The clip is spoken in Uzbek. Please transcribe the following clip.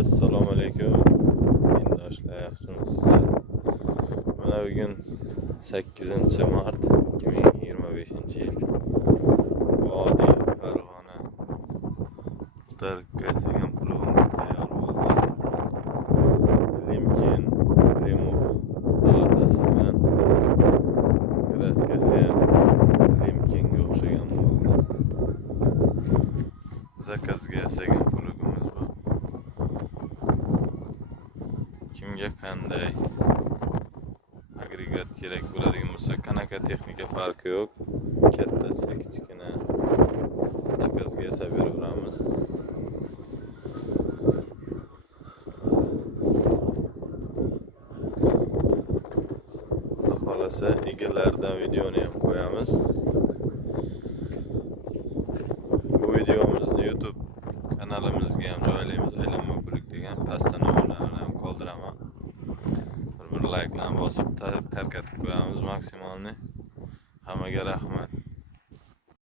Assalomu alaykum. Dindoshlar, yaxshimisizlar? Mana bugun 8-mart 2025-yil. Vodiy Farg'ona Targa degan program tayyor bo'ldi. Limkin Limov palatasi bilan kraskasi Limkinga o'xshagan bo'ldi. Zakazga yasagan plugimiz bu. Kimga qanday agregat kerak bo'ladigan bo'lsa, qanaqa texnika farqi yo'q. Kattasi kichkina zakazga yasab beraveramiz. Xohlasa egalaridan videoni ham qo'yamiz. Bu videomizni YouTube kanalimizga ham joylaymiz. Aylanma pullik degan pastda nomerlarni ham qoldiraman. Bir like bilan bosib tarqatib qo'yamiz maksimalni. Hammaga rahmat.